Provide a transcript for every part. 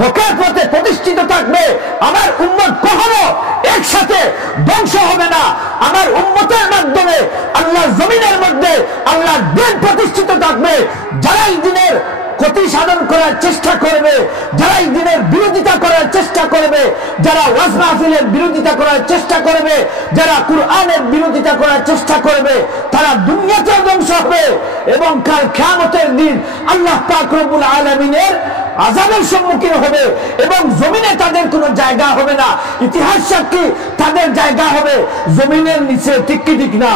হকের পথে প্রতিষ্ঠিত থাকবে। আমার উম্মত কখনো একসাথে ধ্বংস হবে না। আমার উম্মতের মাধ্যমে আল্লাহর জমিনের মধ্যে আল্লাহর দ্বীন প্রতিষ্ঠিত থাকবে। যারা এই দিনের ক্ষতি সাধন করার চেষ্টা করবে, যারা এই দিনের বিরোধিতা করার চেষ্টা করবে, যারা ওয়াজ মাহফিলের বিরোধিতা করার চেষ্টা করবে, যারা কুরআনের বিরোধিতা করার চেষ্টা করবে, তারা দুনিয়াতেও ধ্বংস হবে এবং কাল কিয়ামতের দিন আল্লাহ পাক রব্বুল আলামিনের আযাবের সম্মুখীন হবে এবং জমিনে তাদের কোনো জায়গা হবে না। ইতিহাস সাক্ষী, তাদের জায়গা হবে জমিনের নিচে। ঠিক কি ঠিক না?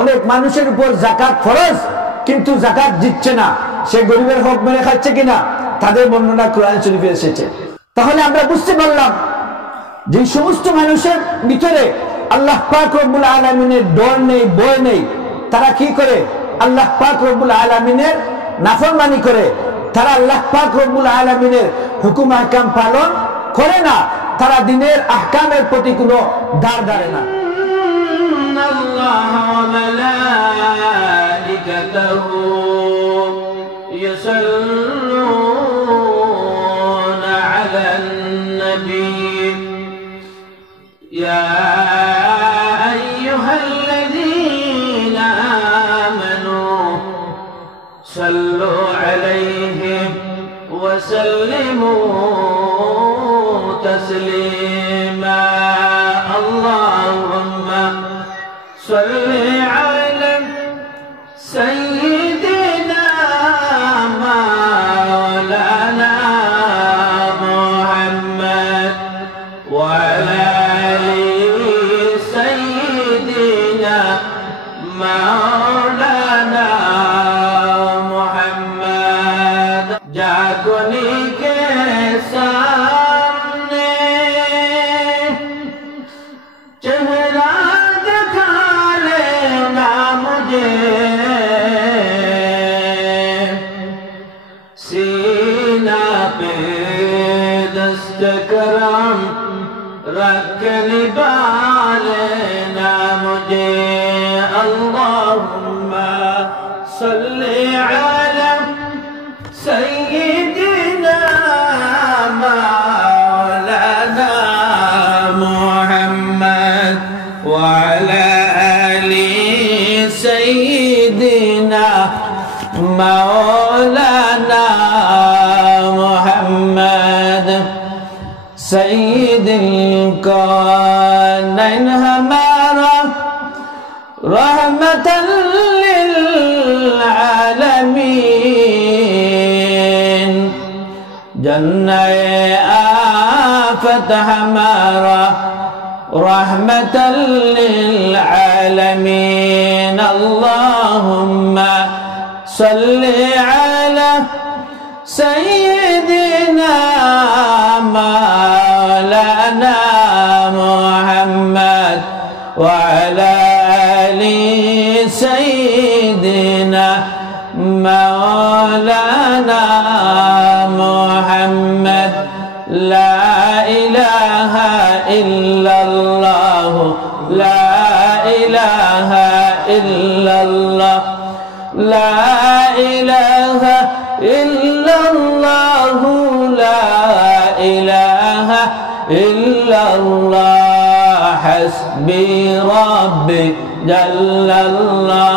অনেক মানুষের উপর যাকাত ফরজ, কিন্তু যাকাত দিচ্ছে না, সে গরিবের হক মেরে খাচ্ছে কিনা, তাদের বর্ণনা কোরআন শরীফে এসেছে। তাহলে আমরা বুঝতে পারলাম যে সমস্ত মানুষের ভিতরে আল্লাহ পাক রব্বুল আলামিনের ডর নেই, ভয় নেই, তারা কি করে? আল্লাহ পাক রব্বুল আলামিনের নাফরমানি করে, তারা আল্লাহ পাক রব্বুল আলামিনের হুকুম আহকাম পালন করে না, তারা দ্বীনের আহকামের প্রতি কোনো দাঁড় দাঁড়ে না। يصلون على النبي يا أيها الذين آمنوا صلوا عليه وسلموا تسليما اللهم صل على سيدنا مولانا محمد وعلى آل سيدنا مولانا محمد जागने के सामने चेहरा दिखा लेना मुझे सीना पे दस्त करम रख लिबा लेना मुझे अल्लाहुम्मा सल्ली अला सय्यिदिना मौलाना मुहम्मद वअला आलि सय्यिदिना मौलाना मुहम्मद सय्यिदुल कौनैन हमारा रहमतल लिल आलमीन जन्नत आफत हमारा रहमतल लिल आलमीन अल्लाहुम्मा सल्ली अला सय्यिदिना मौलाना मुहम्मद वअला आलि सय्यिदिना मौलाना मुहम्मद ला इलाहा इल्लल्लाह ला इलाहा इल्लल्लाह ला इलाहा इल्लल्लाह ला इलाहा इल्लल्लाह हस्बी रब्बी जल्लल्लाह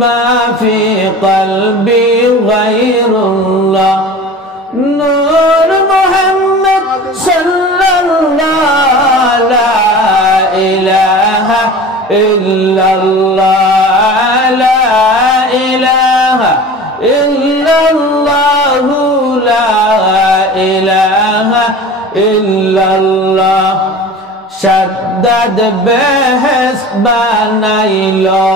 मा फी क़ल्बी गैरुल्लाह नूर मुहम्मद सल्लल्लाह ला इलाहा इल्लल्लाह ला इलाहा इल्लल्लाह ला इलाहा इल्लल्लाह शद्दद बेहस बानाइलो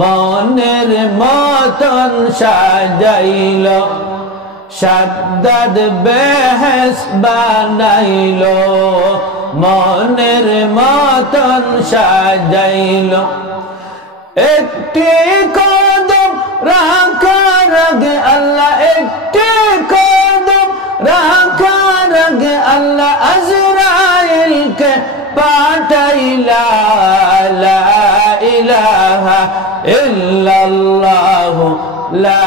মনের মতন সাজাইলো শদ্দদ বেহস বানাইলো মনের মতন সাজাইলো একটি কদম রাখার আগে আল্লাহ একটি কদম রাখার আগে আল্লাহ আজরাইলকে পাঠাইলা লা ইলাহা ইল্লাল্লাহ লা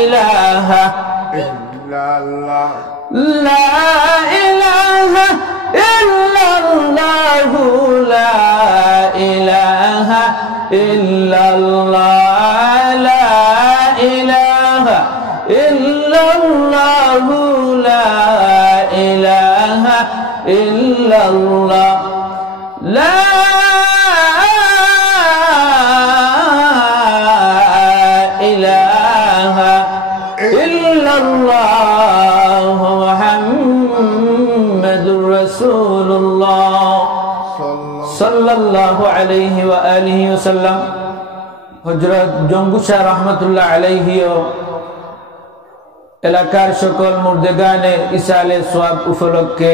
ইলাহা ইল্লাল্লাহ লা ইলাহা ইল্লাল্লাহ লা ইলাহা ইল্লাল্লাহ লা ইলাহা ইল্লাল্লাহ লা ইলাহা ইল্লাল্লাহ লা ইলাহা ইল্লাল্লাহ মুহাম্মাদুর রাসূলুল্লাহ সাল্লাল্লাহু আলাইহি ওয়া আলিহি ওয়াসাল্লাম। হযরত জঙ্গু শাহ রাহমাতুল্লাহ আলাইহি ও এলাকার সকল মুর্দেগানের ইসালে সওয়াব উপলক্ষে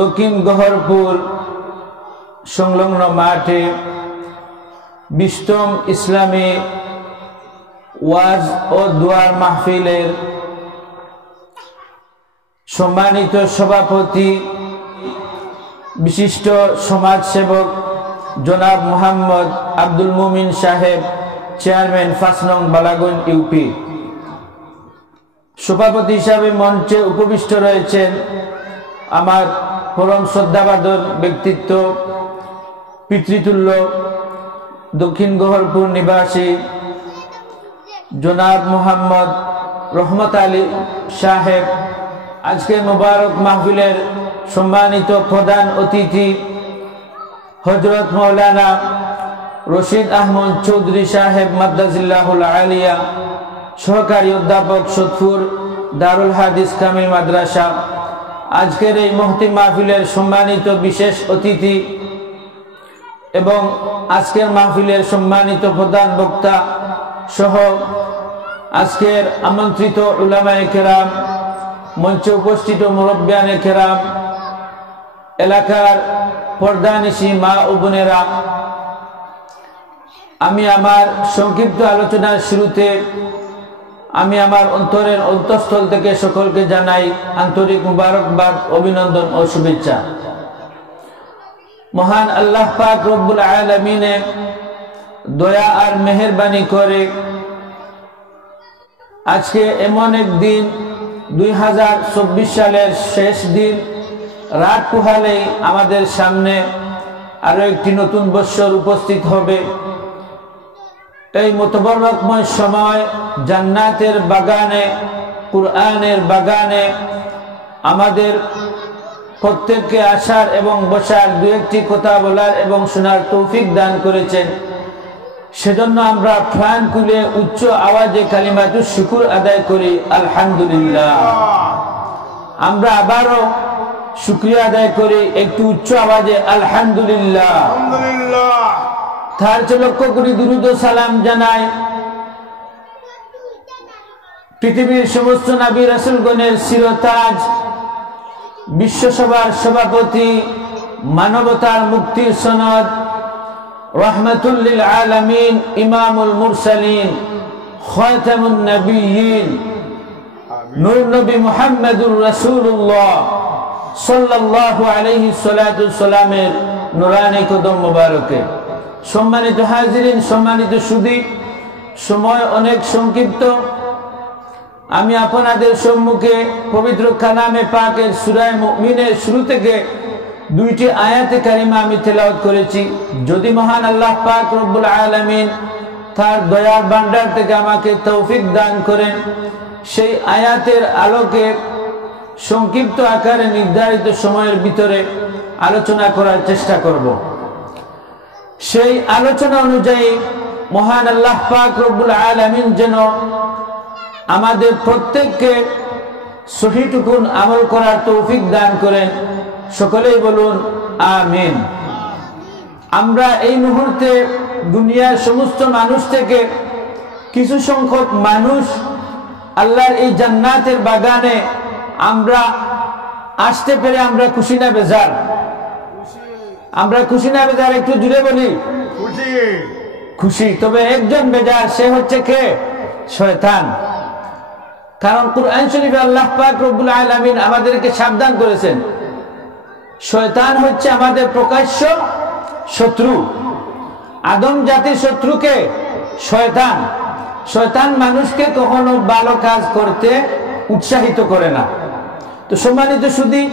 দক্ষিণ গহরপুর সংলগ্ন মাঠে 20তম ইসলামী ওয়াজ ও দোয়ার মাহফিলের সম্মানিত সভাপতি বিশিষ্ট সমাজসেবক জনাব মোহাম্মদ আব্দুল মুমিন সাহেব, চেয়ারম্যান 5 নং বালাগঞ্জ ইউপি। সভাপতি হিসাবে মঞ্চে উপবিষ্ট রয়েছেন আমার পরম শ্রদ্ধাভাজন ব্যক্তিত্ব, পিতৃতুল্য দক্ষিণ গহরপুর নিবাসী জনাব মোহাম্মদ রহমত আলী সাহেব। আজকে মোবারক মাহফিলের সম্মানিত প্রধান অতিথি হযরত মাওলানা রশিদ আহমদ চৌধুরী সাহেব মাদ্রাজিল্লাহুল আলিয়া, সহকারী অধ্যাপক সদপুর দারুল হাদিস কামিল মাদ্রাসা। আজকের এই মহতি মাহফিলের সম্মানিত বিশেষ অতিথি এবং আজকের মাহফিলের সম্মানিত প্রধান বক্তা সহ আজকের আমন্ত্রিত উলামায়ে কেরাম, মঞ্চে উপস্থিত মুরব্বিয়ানে কেরাম, এলাকার পর্দানিশী মা ও বোনেরা, আমি আমার সংক্ষিপ্ত আলোচনার শুরুতে আমি আমার অন্তরের অন্তঃস্থল থেকে সকলকে জানাই আন্তরিক মুবারকবাদ, অভিনন্দন ও শুভেচ্ছা। মহান আল্লাহ পাক রব্বুল আলামিনে দয়া আর মেহেরবানি করে আজকে এমন এক দিন, 2024 সালের শেষ দিন, রাত পোহালেই আমাদের সামনে আরো একটি নতুন বৎসর উপস্থিত হবে। এই মুতবরকময় সময় জান্নাতের বাগানে, কুরআনের বাগানে আমাদের প্রত্যেককে আসার এবং বসার, দু একটি কথা বলার এবং শোনার তৌফিক দান করেছেন। সেজন্য আমরা প্রাণ খুলে উচ্চ আওয়াজে কালিমাতুশ শুকর আদায় করি, আলহামদুলিল্লাহ। আমরা আবারও শুকরিয়া আদায় করি একটু উচ্চ আওয়াজে, আলহামদুলিল্লাহ। তার চেয়ে লক্ষ্য করি দুরূদ ও সালাম জানাই পৃথিবীর সমস্ত নবী রাসূলগণের শিরতাজ, বিশ্বসভার সভাপতি, মানবতার মুক্তির সনদ, রহমাতুল লিল আলামিন, ইমামুল মুরসালিন, খাতামুন নবিয়্যিন, নূর নবী মুহাম্মদুর রাসূলুল্লাহ সাল্লাল্লাহু আলাইহি সাল্লামের নূরানী কদম মোবারকে। সম্মানিত হাজিরিন, সম্মানিত সুধী, সময় অনেক সংক্ষিপ্ত। আমি আপনাদের সম্মুখে পবিত্র কালামে পাকের সূরা মুমিনের শুরু থেকে 2টি আয়াতে কারিমা আমি তেলাওয়াত করেছি। যদি মহান আল্লাহ পাক রব্বুল আলামিন তার দয়ার ভান্ডার থেকে আমাকে তৌফিক দান করেন, সেই আয়াতের আলোকে সংক্ষিপ্ত আকারে নির্ধারিত সময়ের ভিতরে আলোচনা করার চেষ্টা করব। সেই আলোচনা অনুযায়ী মহান আল্লাহ পাক রব্বুল আলামিন যেন আমাদের প্রত্যেককে সহিটুকুন আমল করার তৌফিক দান করেন। সকলেই বলুন আমিন। আমরা এই মুহূর্তে দুনিয়ার সমস্ত মানুষ থেকে কিছু সংখ্যক মানুষ আল্লাহর এই জান্নাতের বাগানে আমরা আসতে পেরে আমরা খুশি না বেজার? আমরা খুশি না বেজার? একটু জুড়ে বলি খুশি। তবে একজন বেজার, সে হচ্ছে কে? শয়তান। কারণ কুরআন শরীফে আল্লাহ পাক রব্বুল আলামিন আমাদেরকে সাবধান করেছেন, শয়তান হচ্ছে আমাদের প্রকাশ্য শত্রু। আদম জাতির শত্রুকে শয়তান। শয়তান মানুষকে কখনো ভালো কাজ করতে উৎসাহিত করে না। তো সম্মানিত সুধী,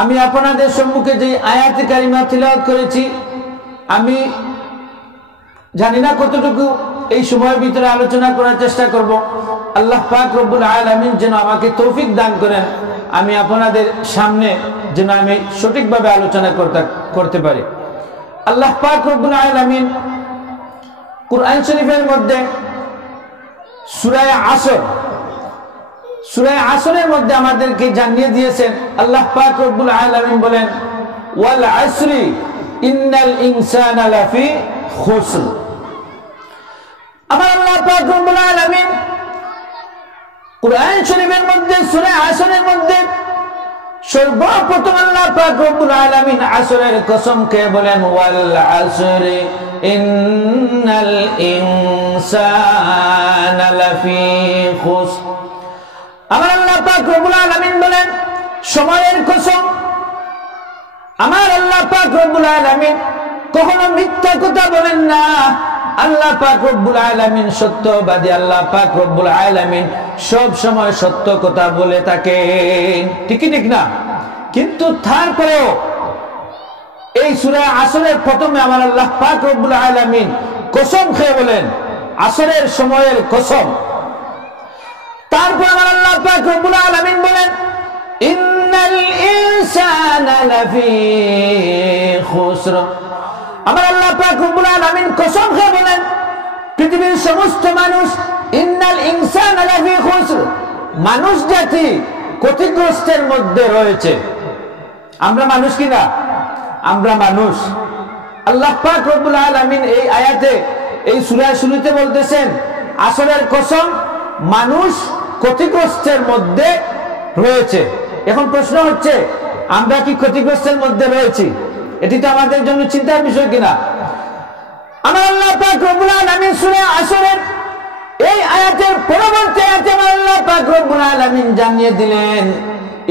আমি আপনাদের সম্মুখে যে আয়াতে কারিমা তিলাওয়াত করেছি, আমি জানি না কতটুকু এই সময়ের ভিতরে আলোচনা করার চেষ্টা করব। আল্লাহ পাক রব্বুল আলামিন যেন আমাকে তৌফিক দান করেন, আমি আপনাদের সামনে যেন আমি সঠিকভাবে আলোচনা করতে পারি। আল্লাহ পাক রব্বুল আলামিন কুরআন শরীফের মধ্যে সূরা আসরের মধ্যে আমাদেরকে জানিয়ে দিয়েছেন। আল্লাহ পাক রব্বুল আলামিন বলেন, ওয়াল আসরি ইন্নাল ইনসানা লাফি খুসর। আমার আল্লাহ পাক রব্বুল আলামিন কুরআন শরীফের মধ্যে সূরা আসরের মধ্যে সর্বপ্রথম আল্লাহ পাক রব্বুল আলামিন আসরের কসম খেয়ে বলেন, ওয়াল আসরি ইন্নাল ইনসানা লাফি খুসর। আমার আল্লাহ পাক রব্বুল আলামিন বলেন, সময়ের কসম। আমার আল্লাহ পাক রব্বুল আলামিন কখনো মিথ্যা কথা বলেন না। আল্লাহ পাক রব্বুল আলামিন সত্যবাদী। আল্লাহ পাক রব্বুল আলামিন সব সময় সত্য কথা বলে থাকেন, ঠিক না? কিন্তু তারপরেও এই সূরা আসরের প্রথমে আমার আল্লাহ পাক রব্বুল আলামিন কসম খেয়ে বলেন, আসরের সময়ের কসম। তারপর আমার আল্লাহ পাক রব্বুল আলামিন বলেন, ইন্নাল ইনসানা লাফি খুসর। আমার আল্লাহ পাক রব্বুল আলামিন কসম খেয়ে বলেন, পৃথিবীর সমস্ত মানুষ, ইন্নাল ইনসানা লাফি খুসর, মানুষ জাতি ক্ষতিগ্রস্তের মধ্যে রয়েছে। আমরা মানুষ কিনা? আমরা মানুষ। আল্লাহ পাক রব্বুল আলামিন এই আয়াতে, এই সূরার শুরুতে বলতেছেন, আসরের কসম, মানুষ ক্ষতিগ্রস্তের মধ্যে রয়েছে। এখন প্রশ্ন হচ্ছে, আমরা কি ক্ষতিগ্রস্তের মধ্যে রয়েছি? এটি তো আমাদের জন্য চিন্তার বিষয় কিনা? আমার আল্লাহ পাক রব্বুল আলামিন সূরা আসরের এই আয়াতের পরবর্তী আয়াতে আমার আল্লাহ পাক রব্বুল আলামিন জানিয়ে দিলেন,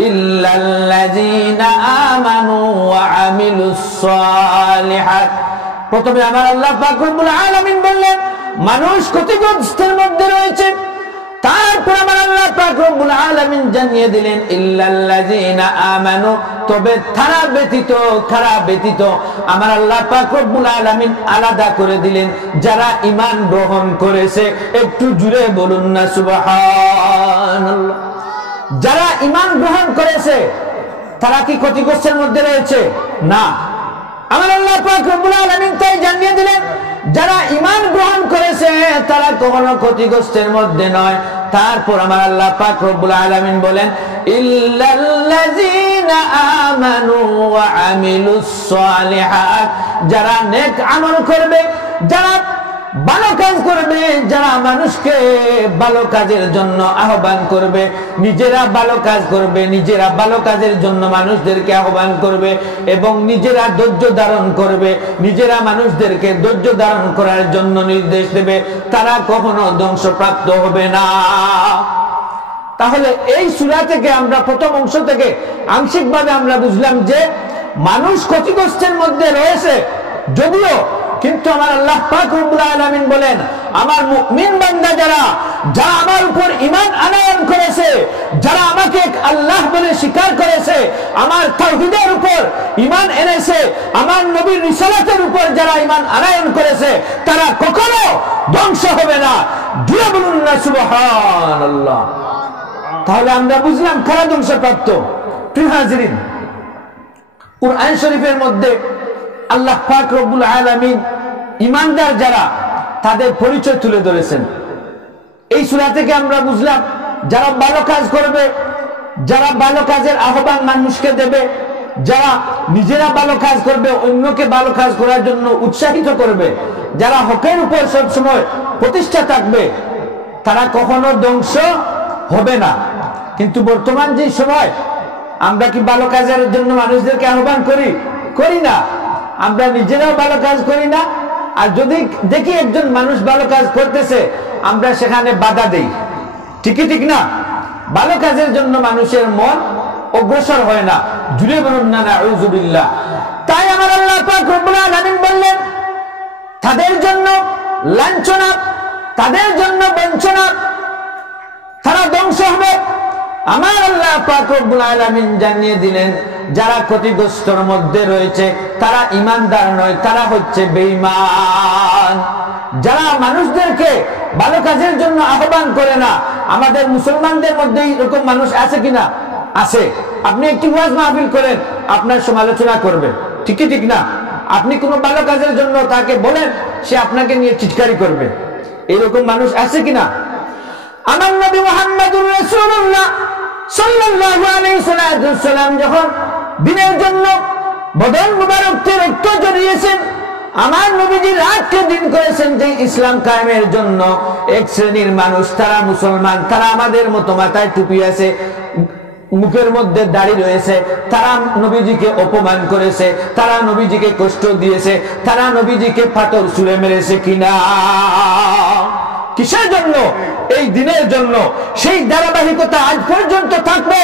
ইল্লাল্লাযীনা আমানু ওয়া আমিলুস সালিহাত। প্রথমে আমার আল্লাহ পাক রব্বুল আলামিন বললেন, মানুষ ক্ষতিগ্রস্তের মধ্যে রয়েছে। তারপর আমার আল্লাহ পাক রব্বুল আলামিন জানিয়ে দিলেন, ইল্লাল্লাযীনা আমানু, তবে তারা ব্যতীত, খারাপ ব্যতীত আমার আল্লাহ পাক রব্বুল আলামিন আলাদা করে দিলেন, যারা ঈমান গ্রহণ করেছে। একটু জুড়ে বলুন না সুবহানাল্লাহ। যারা ঈমান গ্রহণ করেছে তারা কি ক্ষতিগ্রস্তের মধ্যে রয়েছে? না। আমার আল্লাহ পাক রব্বুল আলামিন তাই জানিয়ে দিলেন, যারা ঈমান গ্রহণ করেছে তারা কখনো ক্ষতিগ্রস্তের মধ্যে নয়। তারপর আমার আল্লাহ পাক রব্বুল আলামিন বলেন, ইল্লাল্লাযীনা আমানু ওয়া আমিলুস সালিহাত, যারা নেক আমল করবে, যারা ভালো কাজ করবে, যারা মানুষকে ভালো কাজের জন্য আহ্বান করবে, নিজেরা ভালো কাজ করবে, নিজেরা ভালো কাজের জন্য মানুষদেরকে আহ্বান করবে এবং নিজেরা ধৈর্য ধারণ করবে, নিজেরা মানুষদেরকে ধৈর্য ধারণ করার জন্য নির্দেশ দেবে, তারা কখনো ধ্বংসপ্রাপ্ত হবে না। তাহলে এই সূরা থেকে আমরা, প্রথম অংশ থেকে আংশিকভাবে আমরা বুঝলাম যে মানুষ ক্ষতিগ্রস্তের মধ্যে রয়েছে যদিও, কিন্তু আমার আল্লাহ পাক রব্বুল আলামিন বলেন, আমার মুমিন বান্দা যারা আমার উপর ঈমান আনয়ন করেছে, যারা আমাকে আল্লাহ বলে স্বীকার করেছে, আমার তাওহীদের উপর ঈমান এনেছে, আমার নবীর রিসালাতের উপর যারা ঈমান আনয়ন করেছে, তারা কখনো ধ্বংস হবে না। জুড়ে বলুন না সুবহানাল্লাহ। তাহলে আমরা বুঝলাম কারা ধ্বংসপ্রাপ্ত। প্রিয় হাজিরিন, কুরআন শরীফের মধ্যে আল্লাহ পাক রব্বুল আলামিন ঈমানদার যারা, তাদের পরিচয় তুলে ধরেছেন। এই সূরা থেকে আমরা বুঝলাম, যারা ভালো কাজ করবে, যারা ভালো কাজের আহ্বান মানুষকে দেবে, যারা নিজেরা ভালো কাজ করবে, অন্যকে ভালো কাজ করার জন্য উৎসাহিত করবে, যারা হকের উপর সবসময় প্রতিষ্ঠা থাকবে, তারা কখনো ধ্বংস হবে না। কিন্তু বর্তমান যে সময়, আমরা কি ভালো কাজের জন্য মানুষদেরকে আহ্বান করি না? আমরা নিজেরাও ভালো কাজ করি না। আর যদি দেখি একজন মানুষ ভালো কাজ করতেছে, আমরা সেখানে বাধা দেই, ঠিক না? ভালো কাজের জন্য মানুষের মন অগ্রসর হয় না। জুড়ে বলুন না নাউযুবিল্লাহ। তাই আমার আল্লাহ পাক রব্বুল আলামিন বললেন, তাদের জন্য লাঞ্ছনা, তাদের জন্য তারা ধ্বংস হবে। আমার আল্লাহ পাক রব্বুল আলামিন জানিয়ে দিলেন যারা ক্ষতিগ্রস্তর মধ্যে রয়েছে তারা ঈমানদার নয়, তারা হচ্ছে বেঈমান। যারা মানুষদেরকে ভালো কাজের জন্য আহ্বান করে না, আমাদের মুসলমানদের মধ্যে এরকম মানুষ আছে কিনা? আছে। আপনি একটি ওয়াজ মাহফিল করেন, আপনার সমালোচনা করবে, ঠিক কি ঠিক না? আপনি কোনো ভালো কাজের জন্য তাকে বলেন, সে আপনাকে নিয়ে চিৎকারি করবে। এরকম মানুষ আছে কিনা? আমার নবী মুহাম্মদুর রাসূলুল্লাহ সাল্লাল্লাহু আলাইহি ওয়াসাল্লাম যখন দিনের জন্য বদর মুবারকতে রক্ত ঝরিয়েছেন, আমার নবীজি রাতকে দিন করেছেন যে ইসলাম কায়েমের জন্য এক শ্রেণীর মানুষ, তারা মুসলমান, তারা আমাদের মতো মাথায় টুপি আছে, মুখের মধ্যে দাড়ি রয়েছে, তারা নবীজিকে অপমান করেছে, তারা নবীজিকে কষ্ট দিয়েছে, তারা নবীজিকে পাথর ছুঁড়ে মেরেছে কিনা? কিসের জন্য? এই দিনের জন্য। সেই ধারাবাহিকতা আজ পর্যন্ত থাকবে।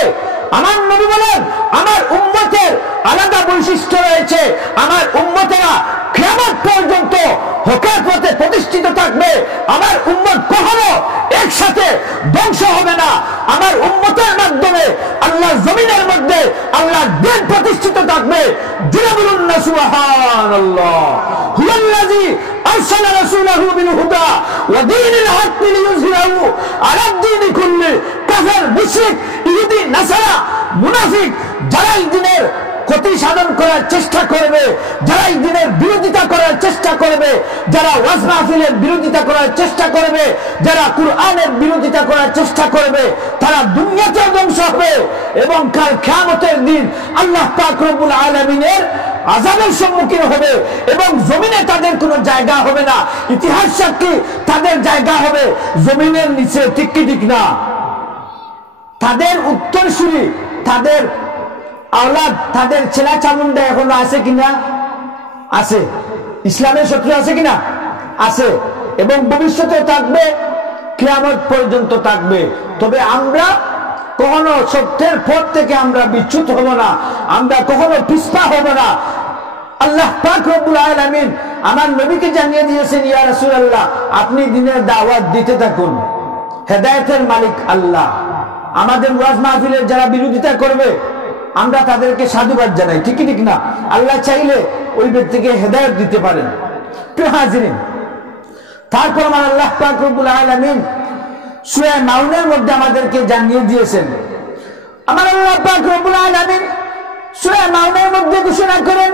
আমার নবী বলেন আমার উম্মতের আলাদা বৈশিষ্ট্য রয়েছে, আমার উম্মতেরা কিয়ামত পর্যন্ত হকের পথে প্রতিষ্ঠিত থাকবে। আমার উম্মত কখনো একসাথে ধ্বংস হবে না। আমার উম্মতের মাধ্যমে আল্লাহ জমিনের মধ্যে আল্লাহ দিন প্রতিষ্ঠিত থাকবে। জুড়ে বলুন না সুবহানাল্লাহ। হুয়াল্লাযী আরসালা রাসূলাহু বিল হুদা ওয়া দীনিল হাক্কি লিইয়ুযহিরাহু আলা দ্বীনি কুল্লি। কাফের, মুশরিক, ইহুদি, নাসারা, মুনাফিক যারা এই দিনের ক্ষতি সাধন করার চেষ্টা করবে, যারা এই দিনের বিরোধিতা করার চেষ্টা করবে, যারা ওয়াজ মাহফিলের বিরোধিতা করার চেষ্টা করবে, যারা কুরআনের বিরোধিতা করার চেষ্টা করবে, তারা দুনিয়াতে ধ্বংস হবে এবং কাল কিয়ামতের দিন আল্লাহ পাক রব্বুল আলামিনের আযাবের সম্মুখীন হবে এবং জমিনে তাদের কোনো জায়গা হবে না। ইতিহাস সাক্ষী, তাদের জায়গা হবে জমিনের নিচে, ঠিক কি ঠিক না? তাদের উত্তরসূরি, তাদের আওলাদ, তাদের ছেলা চামুন্ডা এখনো আছে কিনা? আছে। ইসলামের শত্রু আছে কিনা? আছে। এবং ভবিষ্যতে থাকবে, কিয়ামত পর্যন্ত থাকবে। তবে আমরা কখনো সত্যের পথ থেকে আমরা বিচ্যুত হব না, আমরা কখনো পিছপা হব না। আল্লাহ পাক রব্বুল আলামিন আমার নবীকে জানিয়ে দিয়েছেন, ইয়া রাসূলুল্লাহ আপনি দিনের দাওয়াত দিতে থাকুন, হেদায়েতের মালিক আল্লাহ। আমাদের ওয়াজ মাহফিলের যারা বিরোধিতা করবে আমরা তাদেরকে সাধুবাদ জানাই, ঠিক ঠিক না? আল্লাহ চাইলে ওই ব্যক্তিকে হেদায়েত দিতে পারেন। প্রিয় হাজিরিন, তারপর আমার আল্লাহ পাক রব্বুল আলামিন সূরা মাউনের মধ্যে আমাদেরকে জানিয়ে দিয়েছেন, আমার আল্লাহ পাক রব্বুল আলামিন সূরা মাউনের মধ্যে ঘোষণা করেন,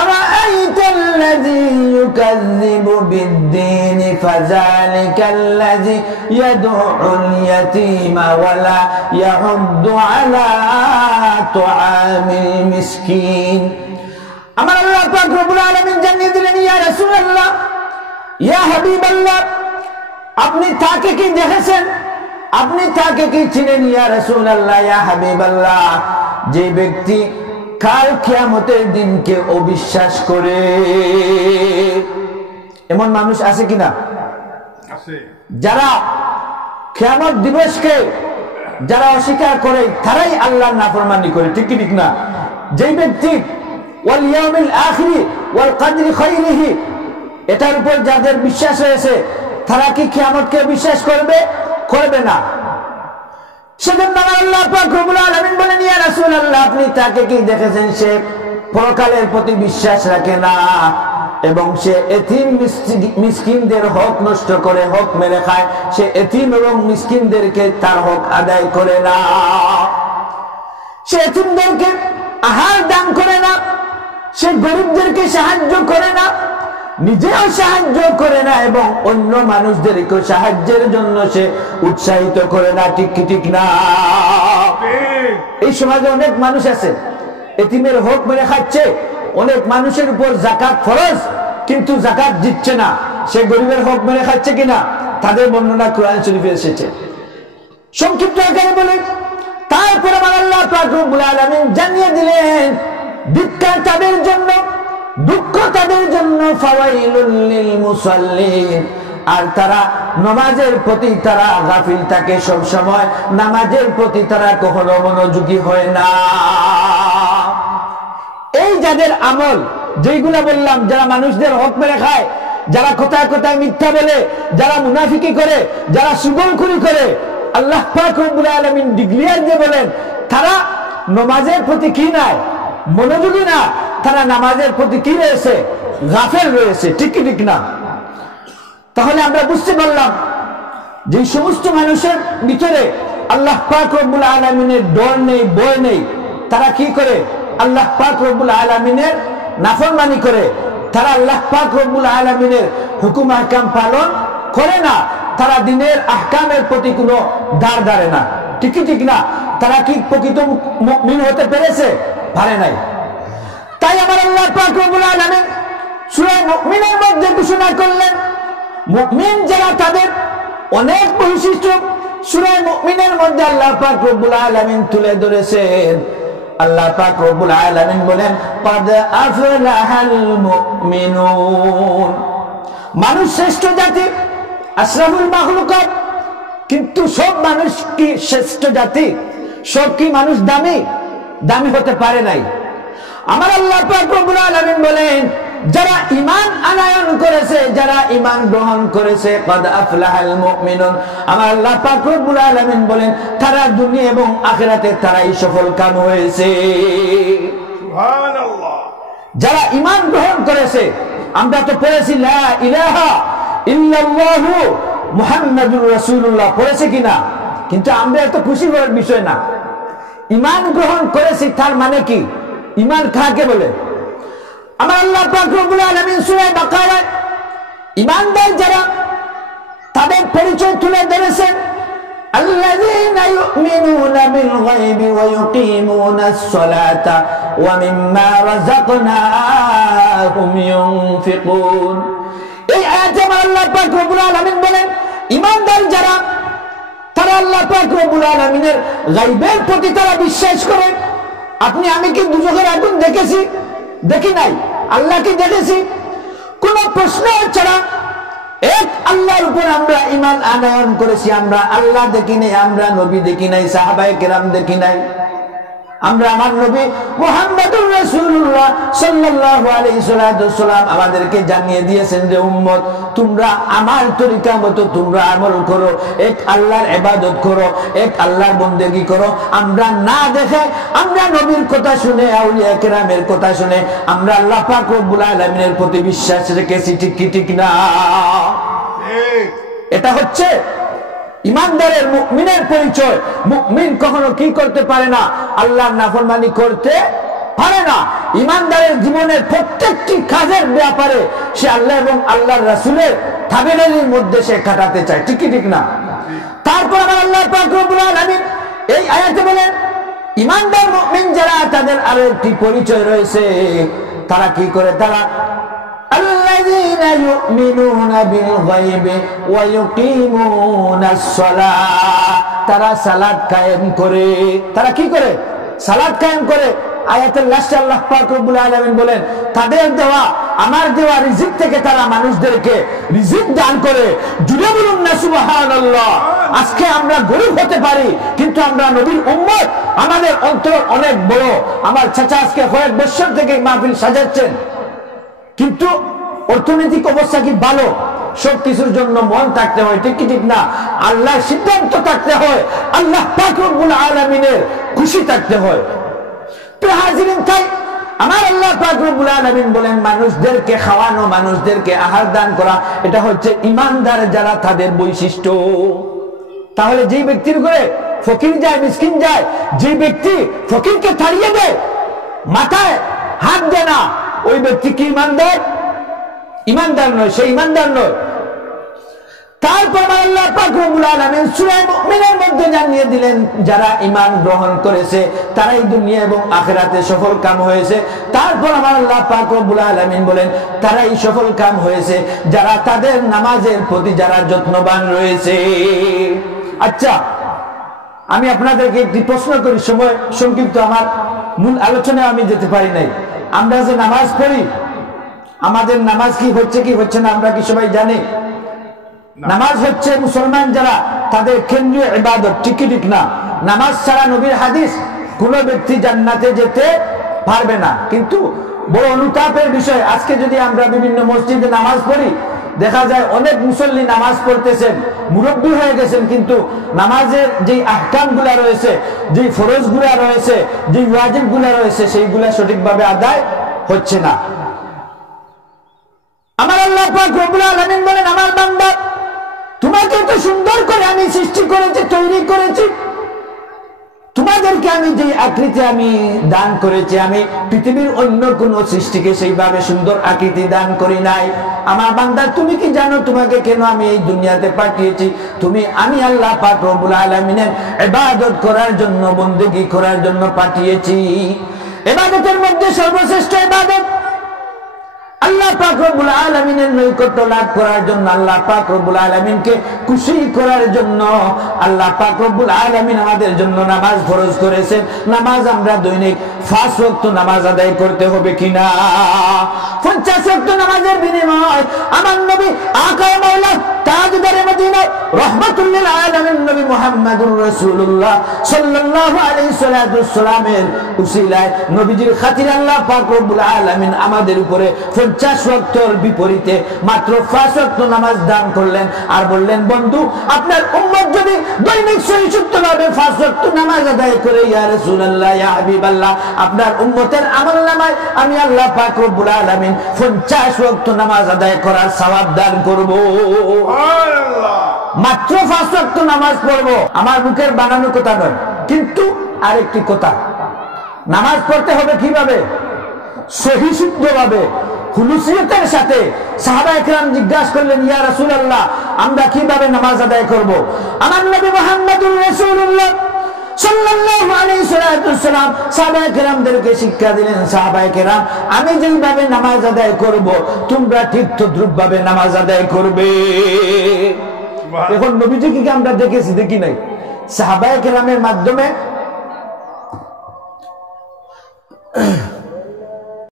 আরাআইতাল্লাযী ইউকাযযিবু বিদ্দীন ফাযালিকাল্লাযী ইয়াদউল ইয়াতীমা ওয়া লা ইয়াহুদ্দু আলা তুআমিল মিসকিন। আমার আল্লাহ পাক রব্বুল আলামিন জানিয়ে দিলেন, ইয়া রাসূলুল্লাহ, ইয়া হাবিবাল্লাহ, আপনি তাকে কি দেখেছেন? আপনি তাকে কি চিনেন? ইয়া রাসূলুল্লাহ, ইয়া হাবিবাল্লাহ, যে ব্যক্তি কাল কিয়ামতের দিনকে অবিশ্বাস করে। এমন মানুষ আছে কিনা? আছে। যারা কিয়ামত দিবসকে যারা অস্বীকার করে তারাই আল্লাহর নাফরমানি করে, ঠিক কি ঠিক না? যেই ব্যক্তি ওয়াল ইয়াউমিল আখির ওয়াল কদরি খাইরিহি এটার উপর যাদের বিশ্বাস রয়েছে তারা কি কিয়ামতকে বিশ্বাস করবে? করবে না। সেজন্য আল্লাহ পাক রব্বুল আলামিন বলেন, ইয়া রাসূলুল্লাহ আপনি তাকে কি দেখেছেন? সে পরকালের প্রতি বিশ্বাস রাখে না এবং সে এতিম মিসকিনদের হক নষ্ট করে, হক মেরে খায়। সে এতিম এবং মিসকিনদেরকে তার হক আদায় করে না, সে এতিমদেরকে আহার দান করে না, সে গরিবদেরকে সাহায্য করে না, নিজেও সাহায্য করে না এবং অন্য মানুষদেরকে সাহায্যের জন্য সে উৎসাহিত করে না, ঠিক কি ঠিক না? এই সমাজে অনেক মানুষ আছে এতিমের হক মেরে খাচ্ছে। অনেক মানুষের উপর যাকাত ফরজ কিন্তু যাকাত দিচ্ছে না, সে গরিবের হক মেরে খাচ্ছে কিনা? তাদের বর্ণনা কোরআন শরীফে এসেছে। সংক্ষিপ্ত আকারে বলে তারপর আমার আল্লাহ পাক রব্বুল আলামিন জানিয়ে দিলেন, ধিক্কার তাদের জন্য, দুঃখ তাদের জন্য, ফাওয়াইলুল লিল মুসাল্লিন। আর তারা নামাজের প্রতি তারা গাফিল থাকে, সব সময় নামাজের প্রতি তারা কখনো মনোযোগী হয় না। এই যাদের আমল যেইগুলা বললাম, যারা মানুষদের হক মেরে খায়, যারা কোথায় কোথায় মিথ্যা বলে, যারা মুনাফিকি করে, যারা সুগলখুরি করে, আল্লাহ পাক রব্বুল আলামিন ডিক্লেয়ার দিয়ে বলেন তারা নামাজের প্রতি কি নাই, মনোযোগী না, তারা নামাজের প্রতি কি রয়েছে, গাফেল রয়েছে। ঠিক কি ঠিক না? তাহলে আমরা বুঝতে পারলাম যে সমস্ত মানুষের ভিতরে আল্লাহ পাক রব্বুল আলামিনের ডর নেই, ভয় নেই, তারা কি করে, আল্লাহ পাক রব্বুল আলামিনের নাফরমানি করে, তারা আল্লাহ পাক রব্বুল আলামিনের হুকুম আহকাম পালন করে না, তারা দিনের আহকামের প্রতি কোনো দাঁড় দাঁড়ে না। ঠিক কি ঠিক না? তারা কি প্রকৃত মুমিন হতে পেরেছে? পারে নাই। তাই আমার আল্লাহ পাক রব্বুল আলামিন সূরা মুমিনের মধ্যে ঘোষণা করলেন, মুমিন যারা তাদের অনেক বৈশিষ্ট্য সূরা মুমিনের মধ্যে আল্লাহ পাক রব্বুল আলামিন তুলে ধরেছেন। আল্লাহ পাক রব্বুল আলামিন বলেন, ক্বাদ আফলাহাল মুমিনুন। মানুষ শ্রেষ্ঠ জাতি, আশরাফুল মাখলুকাত, কিন্তু সব মানুষ কি শ্রেষ্ঠ জাতি? সব কি মানুষ দামি? দামি হতে পারে নাই। আমার আল্লাহ পাক রব্বুল আলামিন বলেন, যারা ঈমান আনয়ন করেছে, যারা ঈমান গ্রহণ করেছে, ক্বাদ আফলাহাল মুমিনুন, আমার আল্লাহ পাক রব্বুল আলামিন বলেন তারা দুনিয়া এবং আখিরাতে তারাই সফলকাম হয়েছে। সুবহানাল্লাহ। যারা ঈমান গ্রহণ করেছে, আমরা তো পড়েছি লা ইলাহা ইল্লাল্লাহু মুহাম্মাদুর রাসূলুল্লাহ, পড়েছে কিনা? কিন্তু আমরা এত খুশি হওয়ার বিষয় না। ঈমান গ্রহণ করেছি তার মানে কি? ঈমান কাকে বলে? আমার আল্লাহ পাক রব্বুল আলামিন সূরা বাকারায় ঈমানদার যারা তাদের পরিচয় তুলে ধরেছেন, আল্লাযীনা ইউমিনুনা বিল গায়বি ওয়া ইউকিমুনাস সালাতা ওয়া মিম্মা রাযাকনাহুম ইউনফিকুন। এই আয়াতে আমার আল্লাহ পাক রব্বুল আলামিন বলেন, ঈমানদার যারা তারা আল্লাহ পাক রব্বুল আলামিনের গায়বের প্রতি তারা বিশ্বাস করে। আপনি আমি কি দুজকের আগুন দেখেছি? দেখি নাই। আল্লাহ কি দেখেছি? কোন প্রশ্ন ছাড়া এক আল্লাহর উপর আমরা ঈমান আনয়ন করেছি। আমরা আল্লাহ দেখি নাই, আমরা নবী দেখি নাই, সাহাবায়ে কেরাম দেখি নাই, আমরা আমার নবী মুহাম্মদুর রাসূলুল্লাহ সাল্লাল্লাহু আলাইহি ওয়াসাল্লাম আমাদেরকে জানিয়ে দিয়েছেন যে উম্মত তোমরা আমার তরিকা মতো তোমরা আমল করো, এক আল্লাহর ইবাদত করো, এক আল্লাহর বন্দেগী করো। আমরা না দেখে, আমরা নবীর কথা শুনে, আউলিয়া কেরামের কথা শুনে আমরা আল্লাহ পাক রব্বুল আলামিনের প্রতি বিশ্বাস রেখেছি। ঠিক কি ঠিক না? এটা হচ্ছে ঈমানদারের, মুমিনের পরিচয়। মুমিন কখনো কি করতে পারে না? আল্লাহর নাফরমানি করতে পারে না। ঈমানদারের জীবনের প্রত্যেকটি কাজের ব্যাপারে সে আল্লাহ এবং আল্লাহর রাসূলের তাবেঈনের মধ্যে সে কাটাতে চায়। ঠিক কি ঠিক না? তারপর আমার আল্লাহ পাক রব্বুল আলামিন এই আয়াতে বলেন, ঈমানদার মুমিন যারা তাদের আরো একটি পরিচয় রয়েছে। তারা কি করে? তারা الذين يؤمنون بالغيب ويقيمون الصلاة, তারা সালাত কায়েম করে। তারা কি করে? সালাত কায়েম করে। আয়াতের লাস্টে আল্লাহ পাক রব্বুল আলামিন বলেন, তাদের দেওয়া, আমার দেওয়া রিজিক থেকে তারা মানুষদেরকে রিজিক দান করে। জুড়ে বলুন না সুবহানাল্লাহ। আজকে আমরা গরিব হতে পারি, কিন্তু আমরা নবীর উম্মত, আমাদের অন্তর অনেক বড়। আমার চাচা আজকে কয়েক বছর থেকে মাহফিল সাজাচ্ছেন, কিন্তু অর্থনৈতিক অবস্থা কি ভালো? সবকিছুর জন্য মন থাকতে হয়। ঠিক কি ঠিক না? আল্লাহর সিদ্ধান্ত থাকতে হয়, আল্লাহ পাক রব্বুল আলামিনের খুশি থাকতে হয়। তো হাজিরিন, তাই আমার আল্লাহ পাক রব্বুল আলামিন বলেন, মানুষদেরকে খাওয়ানো, মানুষদেরকে আহার দান করা, এটা হচ্ছে ঈমানদার যারা তাদের বৈশিষ্ট্য। তাহলে যে ব্যক্তির ঘরে ফকির যায়, মিসকিন যায়, যে ব্যক্তি ফকিরকে তাড়িয়ে দেয়, মাথায় হাত দেয় না, ওই ব্যক্তি কি ঈমানদার? ঈমানদার নয়, সে ঈমানদার নয়। তারপর আল্লাহ পাক রব্বুল আলামিন সূরা মুমিনের মধ্যে জানিয়ে দিলেন, যারা ঈমান গ্রহণ করেছে তারাই দুনিয়া এবং আখিরাতে সফলকাম হয়েছে। তারপর আমার আল্লাহ পাক রব্বুল আলামিন বলেন, তারাই সফলকাম হয়েছে যারা তাদের নামাজের প্রতি যারা যত্নবান রয়েছে। আচ্ছা, আমি আপনাদেরকে একটি প্রশ্ন করি, সময় সংক্ষিপ্ত, আমার মূল আলোচনায় আমি যেতে পারি নাই। আমরা যে নামাজ পড়ি, আমাদের নামাজ কি হচ্ছে কি হচ্ছে না আমরা কি সবাই জানি? নামাজ হচ্ছে মুসলমান যারা তাদের কেন্দ্রীয় ইবাদত। ঠিক কি ঠিক না? নামাজ ছাড়া নবীর হাদিস কোন ব্যক্তি জান্নাতে যেতে পারবে না। কিন্তু বড় অনুতাপের বিষয়, আজকে যদি আমরা বিভিন্ন মসজিদে নামাজ পড়ি, দেখা যায় অনেক মুসল্লি নামাজ পড়তেছেন, মুরব্বী হয়ে গেছেন, কিন্তু নামাজের যে আহকাম গুলা রয়েছে, যে ফরজ গুলা রয়েছে, যে ওয়াজিব গুলা রয়েছে, সেইগুলা সঠিকভাবে আদায় হচ্ছে না। আমার আল্লাহ পাক রব্বুল আলামিন বলেন, আমার বান্দা তোমাকে তো সুন্দর করে আমি সৃষ্টি করেছি, তৈরি করেছি, তোমাদেরকে আমি যে আকৃতি আমি দান করেছি, আমি পৃথিবীর অন্য কোন সৃষ্টিকে সেইভাবে সুন্দর আকৃতি দান করি নাই। আমার বান্দা তুমি কি জানো তোমাকে কেন আমি এই দুনিয়াতে পাঠিয়েছি? আমি আল্লাহ পাক রব্বুল আলামিনের ইবাদত করার জন্য, বন্দেগী করার জন্য পাঠিয়েছি। ইবাদতের মধ্যে সর্বশ্রেষ্ঠ ইবাদত আল্লাহ পাক রব্বুল আলামিনের নৈকট্য লাভ করার জন্য, আল্লাহ পাক রব্বুল আলামিনকে খুশি করার জন্য আল্লাহ পাক রব্বুল আলামিন আমাদের জন্য নামাজ ফরজ করেছেন। নামাজ আমরা দৈনিক 5 ওয়াক্ত নামাজ আদায় করতে হবে কিনা? 50 ওয়াক্ত নামাজের বিনিময় আমার নবী আকায়ে মাওলা তাজদারে মদিনা রাহমাতুল লিল আলামিন নবী মুহাম্মদুর রাসূলুল্লাহ সাল্লাল্লাহু আলাইহি সাল্লামের উসিলায়, নবীজির খাতিরে আল্লাহ পাক রব্বুল আলামিন আমাদের উপরে 50 ওয়াক্তের বিপরীতে মাত্র 5 ওয়াক্ত নামাজ দান করলেন। আর বললেন, বন্ধু আপনার উম্মত যদি দৈনিক সহিষ্ণুভাবে 5 ওয়াক্ত নামাজ আদায় করে, ইয়া রাসূলুল্লাহ, ইয়া হাবিবাল্লাহ, আপনার উম্মতের আমলনামায় আমি আল্লাহ পাক রব্বুল আলামিন 50 ওয়াক্ত নামাজ আদায় করার সওয়াব দান করব। মাত্র 5 ওয়াক্ত নামাজ পড়বো, আমার মুখের বানানো কথা নয়। কিন্তু আরেকটি কথা, নামাজ পড়তে হবে কিভাবে? সহি শুদ্ধভাবে, খুলুসিয়তের সাথে। সাহাবায়ে কেরাম জিজ্ঞাসা করলেন, ইয়া রাসূলুল্লাহ, আমরা কিভাবে নামাজ আদায় করব? আমার নবী মুহাম্মদুর রাসূলুল্লাহ সাল্লাল্লাহু আলাইহি সাল্লাম সাহাবায়ে কেরামদেরকে শিক্ষা দিলেন, সাহাবায়ে কেরাম আমি যেভাবে নামাজ আদায় করব, তোমরা ঠিক তদ্রূপভাবে নামাজ আদায় করবে। এখন নবীজিকে কি আমরা দেখেছি? দেখি নাই। সাহাবায়ে কেরামের মাধ্যমে